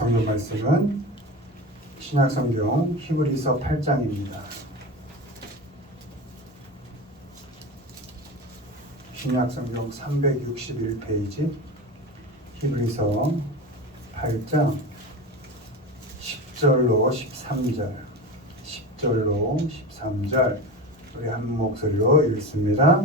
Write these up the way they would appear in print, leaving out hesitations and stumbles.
성경 말씀은 신약성경 히브리서 8장입니다. 신약성경 361페이지 히브리서 8장 10절로 13절 10절로 13절 우리 한 목소리로 읽습니다.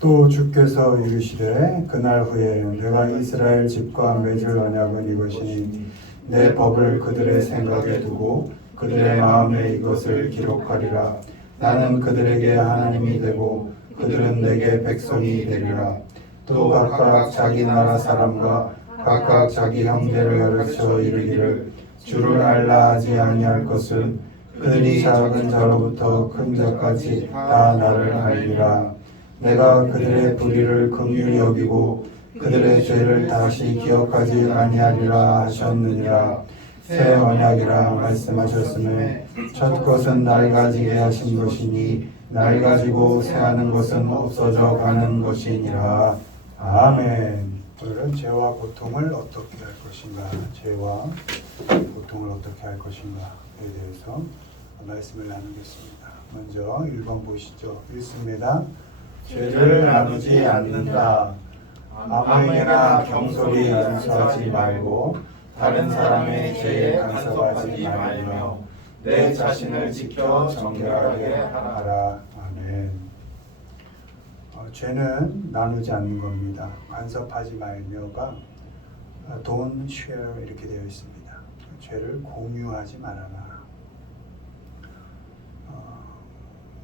또 주께서 이르시되 그날 후에 내가 이스라엘 집과 맺을 언약은 이것이니 내 법을 그들의 생각에 두고 그들의 마음에 이것을 기록하리라. 나는 그들에게 하나님이 되고 그들은 내게 백성이 되리라. 또 각각 자기 나라 사람과 각각 자기 형제를 가르쳐 이르기를 주를 알라 하지 아니할 것은 그들이 작은 자로부터 큰 자까지 다 나를 알리라. 내가 그들의 불의를 긍휼히 여기고 그들의 죄를 다시 기억하지 아니하리라 하셨느니라. 새 언약이라 말씀하셨음에 첫 것은 낡아지게 하신 것이니 낡아지고 새하는 것은 없어져 가는 것이니라. 아멘. 오늘은 죄와 고통을 어떻게 할 것인가, 죄와 고통을 어떻게 할 것인가에 대해서 말씀을 나누겠습니다. 먼저 1번 보시죠. 읽습니다. 죄를 나누지 않는다. 아무에게나 경솔히 간섭하지 말고 다른 사람의 죄에 간섭하지 말며 내 자신을 지켜 정결하게 하라. 아멘. 죄는 나누지 않는 겁니다. 간섭하지 말며가 don't share 이렇게 되어 있습니다. 죄를 공유하지 말아라.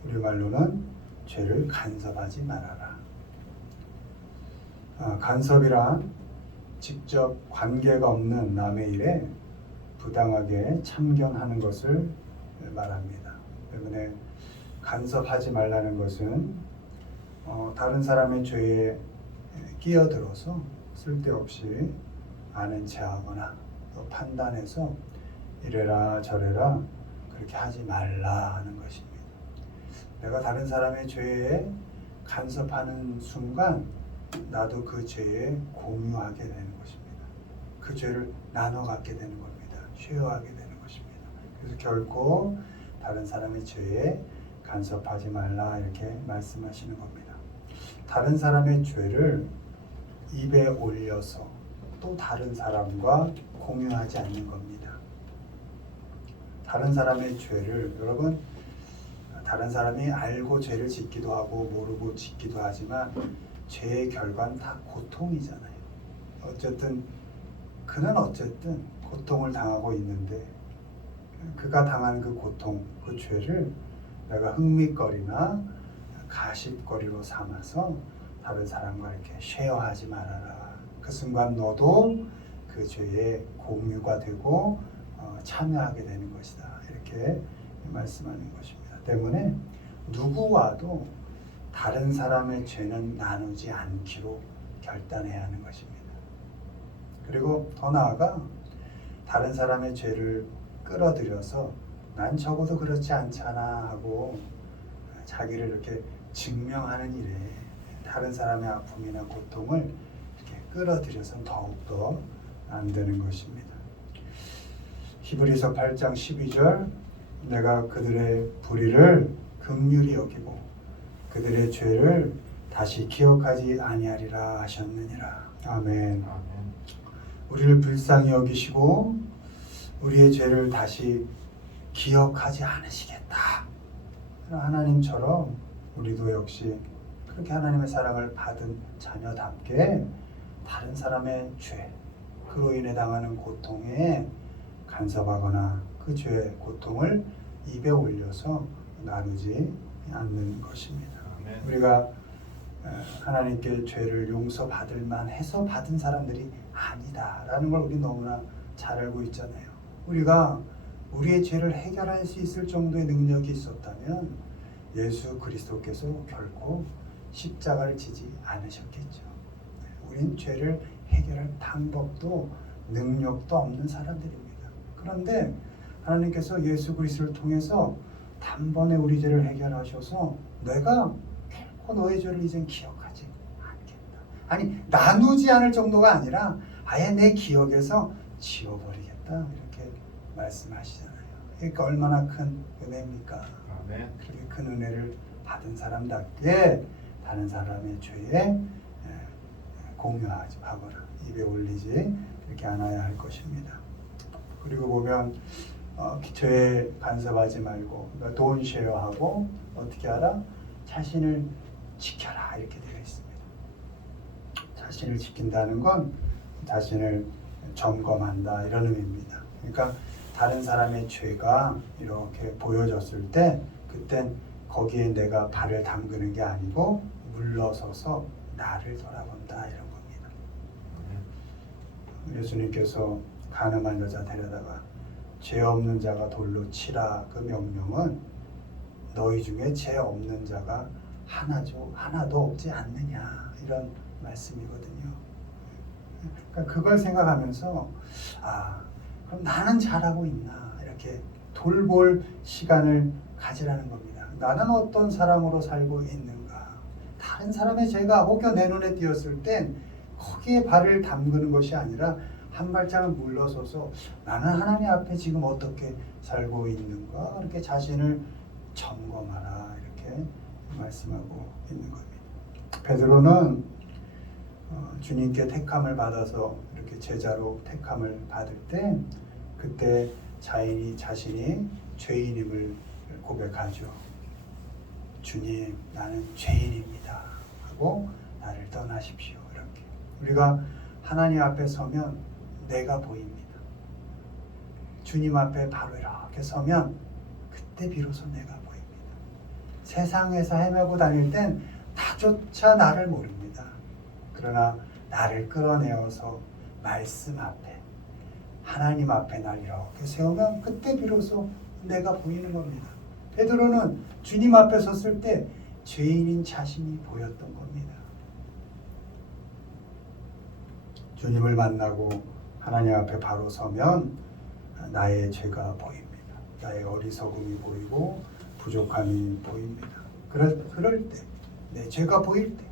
우리말로는 죄를 간섭하지 말아라. 간섭이란 직접 관계가 없는 남의 일에 부당하게 참견하는 것을 말합니다. 때문에 간섭하지 말라는 것은 다른 사람의 죄에 끼어들어서 쓸데없이 아는 체하거나 또 판단해서 이래라 저래라 그렇게 하지 말라 하는 것입니다. 내가 다른 사람의 죄에 간섭하는 순간 나도 그 죄에 공유하게 되는 것입니다. 그 죄를 나눠 갖게 되는 겁니다. 쉐어하게 되는 것입니다. 그래서 결코 다른 사람의 죄에 간섭하지 말라 이렇게 말씀하시는 겁니다. 다른 사람의 죄를 입에 올려서 또 다른 사람과 공유하지 않는 겁니다. 다른 사람의 죄를 여러분 다른 사람이 알고 죄를 짓기도 하고 모르고 짓기도 하지만 죄의 결과는 다 고통이잖아요. 어쨌든 그는 고통을 당하고 있는데 그가 당한 그 고통, 그 죄를 내가 흥미거리나 가십거리로 삼아서 다른 사람과 이렇게 쉐어하지 말아라. 그 순간 너도 그 죄에 공유가 되고 참여하게 되는 것이다. 이렇게 말씀하는 것입니다. 때문에 누구와도 다른 사람의 죄는 나누지 않기로 결단해야 하는 것입니다. 그리고 더 나아가 다른 사람의 죄를 끌어들여서 난 적어도 그렇지 않잖아 하고 자기를 이렇게 증명하는 일에 다른 사람의 아픔이나 고통을 이렇게 끌어들여서 더욱더 안 되는 것입니다. 히브리서 8장 12절 내가 그들의 불의를 긍휼히 여기고 그들의 죄를 다시 기억하지 아니하리라 하셨느니라. 아멘. 우리를 불쌍히 여기시고 우리의 죄를 다시 기억하지 않으시겠다. 하나님처럼 우리도 역시 그렇게 하나님의 사랑을 받은 자녀답게 다른 사람의 죄, 그로 인해 당하는 고통에 간섭하거나 그 죄의 고통을 입에 올려서 나누지 않는 것입니다. 아멘. 우리가 하나님께 죄를 용서받을 만해서 받은 사람들이 아니다라는 걸 우리 너무나 잘 알고 있잖아요. 우리가 우리의 죄를 해결할 수 있을 정도의 능력이 있었다면 예수 그리스도께서 결코 십자가를 지지 않으셨겠죠. 우린 죄를 해결할 방법도 능력도 없는 사람들입니다. 그런데 하나님께서 예수 그리스도를 통해서 단번에 우리 죄를 해결하셔서 내가 결코 너의 죄를 이젠 기억하지 않겠다. 아니 나누지 않을 정도가 아니라 아예 내 기억에서 지워버리겠다. 받았다 이렇게 말씀하시잖아요. 그러니까 얼마나 큰 은혜입니까? 아멘. 그렇게 큰 은혜를 받은 사람답게 다른 사람의 죄에 공유하지 하거나 입에 올리지 그렇게 않아야 할 것입니다. 그리고 보면 죄에 간섭하지 말고 그러니까 돈 쉐어하고 어떻게 하라? 자신을 지켜라 이렇게 되어 있습니다. 자신을 지킨다는 건 자신을 점검한다 이런 의미입니다. 그러니까 다른 사람의 죄가 이렇게 보여졌을 때 그땐 거기에 내가 발을 담그는 게 아니고 물러서서 나를 돌아본다 이런 겁니다. 예수님께서 가늠한 여자 데려다가 죄 없는 자가 돌로 치라 그 명령은 너희 중에 죄 없는 자가 하나도 없지 않느냐 이런 말씀이거든요. 그러니까 그걸 생각하면서 그럼 나는 잘하고 있나 이렇게 돌볼 시간을 가지라는 겁니다. 나는 어떤 사람으로 살고 있는가. 다른 사람의 죄가 혹여 내 눈에 띄었을 땐 거기에 발을 담그는 것이 아니라 한 발짝을 물러서서 나는 하나님 앞에 지금 어떻게 살고 있는가 이렇게 자신을 점검하라 이렇게 말씀하고 있는 겁니다. 베드로는 주님께 택함을 받아서 이렇게 제자로 택함을 받을 때 그때 자신이 죄인임을 고백하죠. 주님, 나는 죄인입니다 하고 나를 떠나십시오. 이렇게 우리가 하나님 앞에 서면 내가 보입니다. 주님 앞에 바로 이렇게 서면 그때 비로소 내가 보입니다. 세상에서 헤매고 다닐 땐 나조차 나를 모릅니다. 그러나 나를 끌어내어서 말씀 앞에 하나님 앞에 날 이렇게 세우면 그때 비로소 내가 보이는 겁니다. 베드로는 주님 앞에 섰을 때 죄인인 자신이 보였던 겁니다. 주님을 만나고 하나님 앞에 바로 서면 나의 죄가 보입니다. 나의 어리석음이 보이고 부족함이 보입니다. 그럴 때, 내 죄가 보일 때,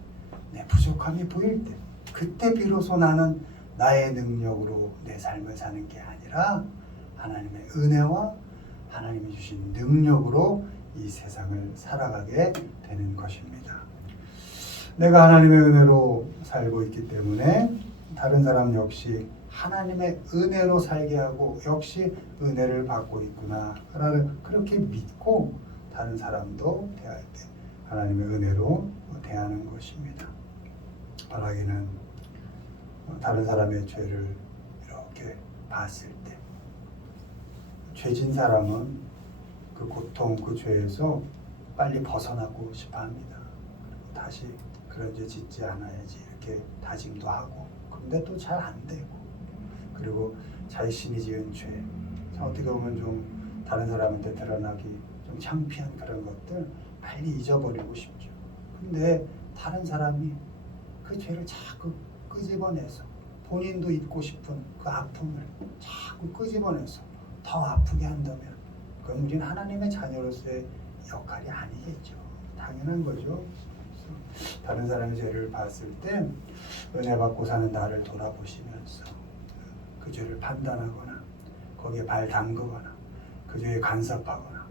내 부족함이 보일 때 그때 비로소 나는 나의 능력으로 내 삶을 사는 게 아니라 하나님의 은혜와 하나님이 주신 능력으로 이 세상을 살아가게 되는 것입니다. 내가 하나님의 은혜로 살고 있기 때문에 다른 사람 역시 하나님의 은혜로 살게 하고 역시 은혜를 받고 있구나 라는 그렇게 믿고 다른 사람도 대할 때 하나님의 은혜로 대하는 것입니다. 바라기는 다른 사람의 죄를 이렇게 봤을 때 죄진 사람은 그 고통, 그 죄에서 빨리 벗어나고 싶어 합니다. 다시 그런 죄 짓지 않아야지 이렇게 다짐도 하고 근데 또 잘 안 되고 그리고 자신이 지은 죄 어떻게 보면 좀 다른 사람한테 드러나기 좀 창피한 그런 것들 빨리 잊어버리고 싶죠. 근데 다른 사람이 그 죄를 자꾸 끄집어내서 본인도 잊고 싶은 그 아픔을 자꾸 끄집어내서 더 아프게 한다면 그건 우리는 하나님의 자녀로서의 역할이 아니겠죠. 당연한 거죠. 다른 사람의 죄를 봤을 때 은혜 받고 사는 나를 돌아보시면서 그 죄를 판단하거나 거기에 발 담그거나 그 죄에 간섭하거나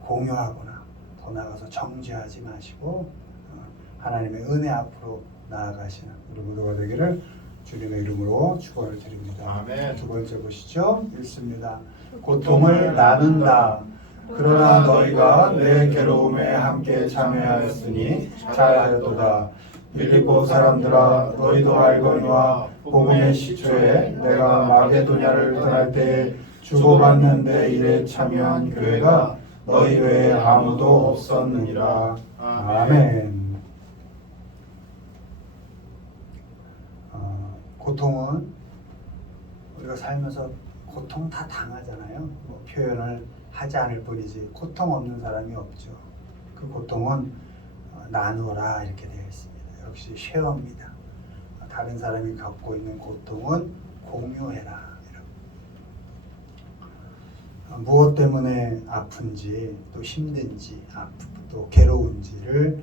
공유하거나 더 나아가서 정죄하지 마시고 하나님의 은혜 앞으로 나아가시는 우리 모두가 되기를 주님의 이름으로 축원을 드립니다. 아멘. 두 번째 보시죠. 읽습니다. 고통을 나눈다. 그러나 너희가 내 괴로움에 함께 참여하였으니 잘하였도다. 빌립보 사람들아 너희도 알거니와 복음의 시초에 내가 마게도냐를 떠날 때에 주고받는 데 일에 참여한 교회가 너희 외에 아무도 없었느니라. 아멘. 고통은 우리가 살면서 고통 다 당하잖아요. 뭐 표현을 하지 않을 뿐이지 고통 없는 사람이 없죠. 그 고통은 나누어라 이렇게 되어 있습니다. 역시 쉐어입니다. 다른 사람이 갖고 있는 고통은 공유해라. 무엇 때문에 아픈지 또 힘든지 또 괴로운지를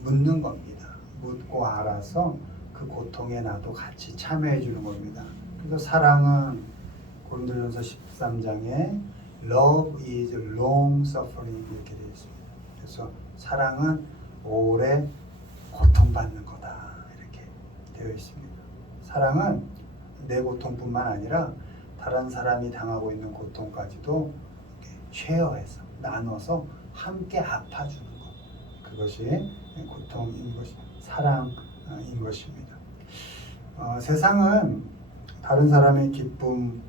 묻는 겁니다. 묻고 알아서 그 고통에 나도 같이 참여해 주는 겁니다. 그래서 사랑은 고린도전서 13장에 Love is long suffering 이렇게 되어 있습니다. 그래서 사랑은 오래 고통받는 거다 이렇게 되어 있습니다. 사랑은 내 고통뿐만 아니라 다른 사람이 당하고 있는 고통까지도 쉐어해서 나눠서 함께 아파주는 것, 그것이 고통인 것이 사랑인 것입니다. 세상은 다른 사람의 기쁨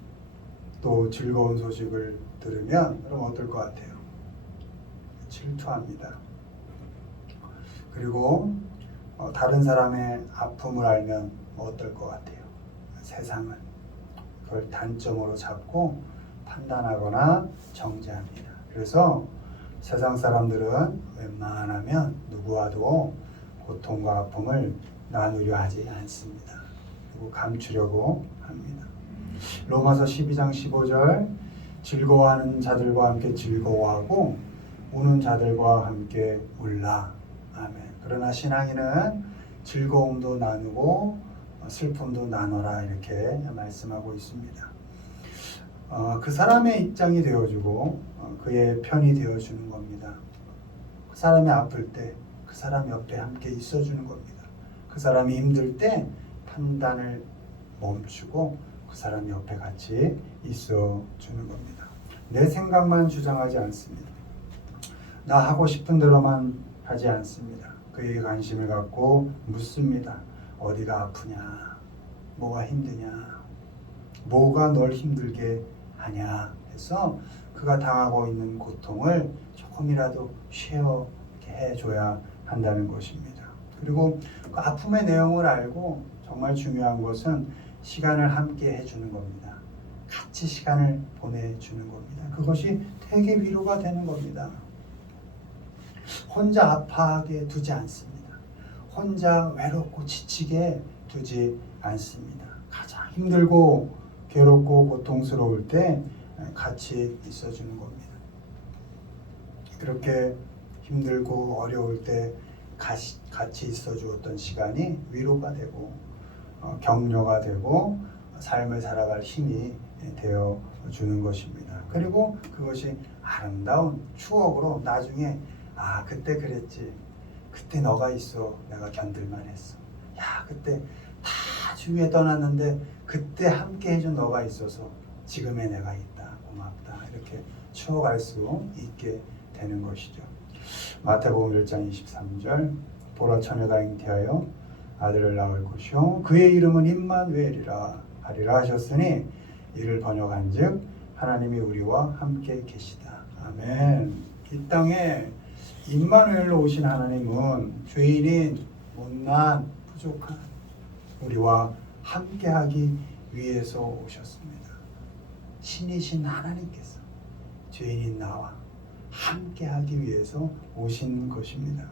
또 즐거운 소식을 들으면 그럼 어떨 것 같아요? 질투합니다. 그리고 다른 사람의 아픔을 알면 어떨 것 같아요? 세상은 그걸 단점으로 잡고 판단하거나 정죄합니다. 그래서 세상 사람들은 웬만하면 누구와도 고통과 아픔을 나누려 하지 않습니다. 그리고 감추려고 합니다. 로마서 12장 15절 즐거워하는 자들과 함께 즐거워하고 우는 자들과 함께 울라. 아멘. 그러나 신앙인은 즐거움도 나누고 슬픔도 나눠라 이렇게 말씀하고 있습니다. 그 사람의 입장이 되어주고 그의 편이 되어주는 겁니다. 그 사람이 아플 때 그 사람 옆에 함께 있어주는 겁니다. 그 사람이 힘들 때 판단을 멈추고 그 사람 옆에 같이 있어주는 겁니다. 내 생각만 주장하지 않습니다. 나 하고 싶은 대로만 하지 않습니다. 그에게 관심을 갖고 묻습니다. 어디가 아프냐? 뭐가 힘드냐? 뭐가 널 힘들게 하냐? 해서 그가 당하고 있는 고통을 조금이라도 쉐어해줘야 한다는 것입니다. 그리고 그 아픔의 내용을 알고 정말 중요한 것은 시간을 함께 해주는 겁니다. 같이 시간을 보내주는 겁니다. 그것이 되게 위로가 되는 겁니다. 혼자 아파하게 두지 않습니다. 혼자 외롭고 지치게 두지 않습니다. 가장 힘들고 괴롭고 고통스러울 때 같이 있어주는 겁니다. 그렇게 힘들고 어려울 때 같이 있어주었던 시간이 위로가 되고 격려가 되고 삶을 살아갈 힘이 되어주는 것입니다. 그리고 그것이 아름다운 추억으로 나중에 그때 그랬지. 그때 너가 있어 내가 견딜만 했어. 야 그때 다 주위에 떠났는데 그때 함께 해준 너가 있어서 지금의 내가 있다. 고맙다. 이렇게 추억할 수 있게 되는 것이죠. 마태복음 1장 23절 보라 처녀가 잉태하여 아들을 낳을 것이요 그의 이름은 임마누엘이라 하리라 하셨으니 이를 번역한즉 하나님이 우리와 함께 계시다. 아멘. 이 땅에 임마누엘로 오신 하나님은 죄인인 못난 부족한 우리와 함께하기 위해서 오셨습니다. 신이신 하나님께서 죄인인 나와 함께하기 위해서 오신 것입니다.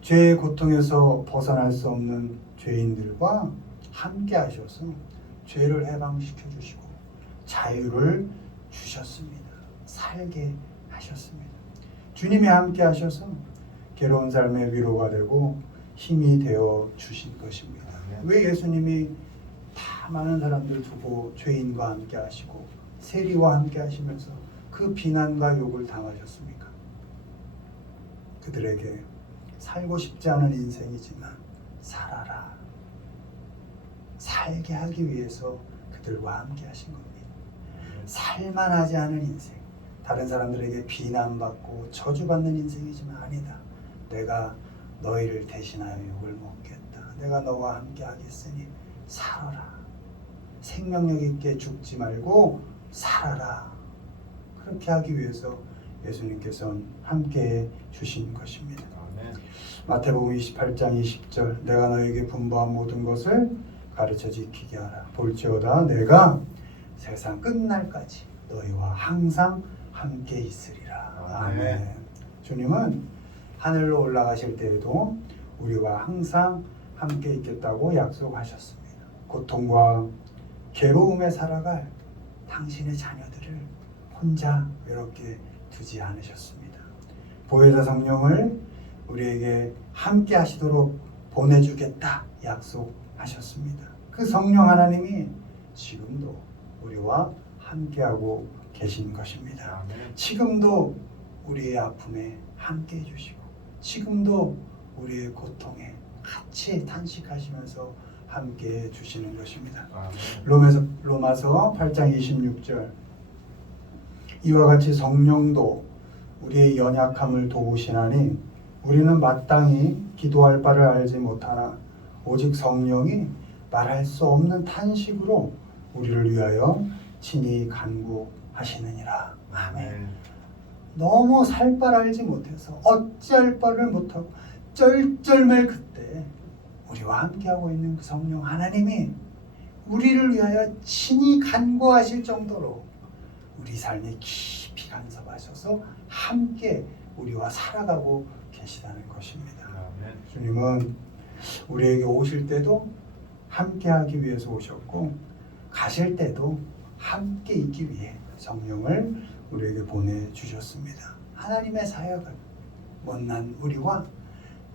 죄의 고통에서 벗어날 수 없는 죄인들과 함께하셔서 죄를 해방시켜 주시고 자유를 주셨습니다. 살게 하셨습니다. 주님이 함께하셔서 괴로운 삶의 위로가 되고 힘이 되어 주신 것입니다. 왜 예수님이 다 많은 사람들 두고 죄인과 함께 하시고 세리와 함께 하시면서 그 비난과 욕을 당하셨습니까? 그들에게 살고 싶지 않은 인생이지만 살아라. 살게 하기 위해서 그들과 함께 하신 겁니다. 살만하지 않은 인생, 다른 사람들에게 비난받고 저주받는 인생이지만 아니다. 내가 너희를 대신하여 욕을 먹겠다. 내가 너와 함께 하겠으니 살아라. 생명력 있게 죽지 말고 살아라. 그렇게 하기 위해서 예수님께서는 함께해 주신 것입니다. 아멘. 마태복음 28장 20절 내가 너에게 분부한 모든 것을 가르쳐 지키게 하라. 볼지어다 내가 세상 끝날까지 너희와 항상 함께 있으리라. 아멘. 주님은 하늘로 올라가실 때에도 우리와 항상 함께 있겠다고 약속하셨습니다. 고통과 괴로움에 살아갈 당신의 자녀들을 혼자 외롭게 두지 않으셨습니다. 보혜사 성령을 우리에게 함께 하시도록 보내주겠다 약속하셨습니다. 그 성령 하나님이 지금도 우리와 함께하고 계신 것입니다. 아멘. 지금도 우리의 아픔에 함께 해주시고 지금도 우리의 고통에 같이 탄식하시면서 함께 해주시는 것입니다. 아멘. 로마서 8장 26절 이와 같이 성령도 우리의 연약함을 도우시나니 우리는 마땅히 기도할 바를 알지 못하나 오직 성령이 말할 수 없는 탄식으로 우리를 위하여 친히 간구하시느니라. 아멘. 너무 살 바를 알지 못해서 어찌할 바를 못하고 쩔쩔맬 그때 우리와 함께하고 있는 그 성령 하나님이 우리를 위하여 친히 간구하실 정도로 우리 삶에 깊이 간섭하셔서 함께 우리와 살아가고 계시다는 것입니다. 아멘. 주님은 우리에게 오실 때도 함께하기 위해서 오셨고 가실 때도 함께 있기 위해 성령을 우리에게 보내주셨습니다. 하나님의 사역은 못난 우리와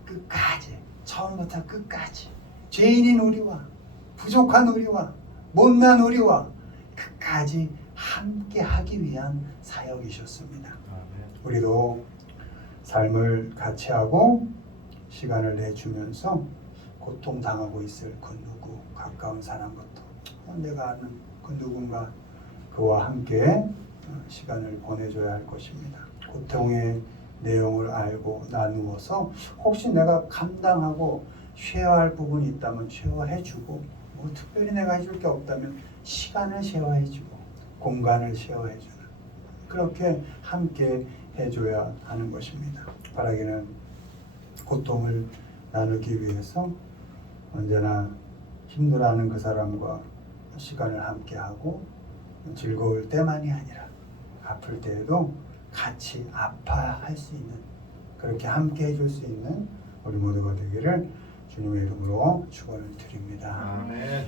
끝까지 처음부터 끝까지 죄인인 우리와 부족한 우리와 못난 우리와 끝까지 함께 하기 위한 사역이셨습니다. 아멘. 우리도 삶을 같이 하고 시간을 내주면서 고통당하고 있을 그 누구 가까운 사람부터 내가 아는 그 누군가 그와 함께 시간을 보내줘야 할 것입니다. 고통의 내용을 알고 나누어서 혹시 내가 감당하고 쉐어할 부분이 있다면 쉐어해주고 뭐 특별히 내가 해줄 게 없다면 시간을 쉐어해주고 공간을 쉐어해주는 그렇게 함께 해줘야 하는 것입니다. 바라기는 고통을 나누기 위해서 언제나 힘들어하는 그 사람과 시간을 함께하고 즐거울 때만이 아니라 아플 때에도 같이 아파할 수 있는 그렇게 함께 해줄 수 있는 우리 모두가 되기를 주님의 이름으로 축원을 드립니다. 아멘.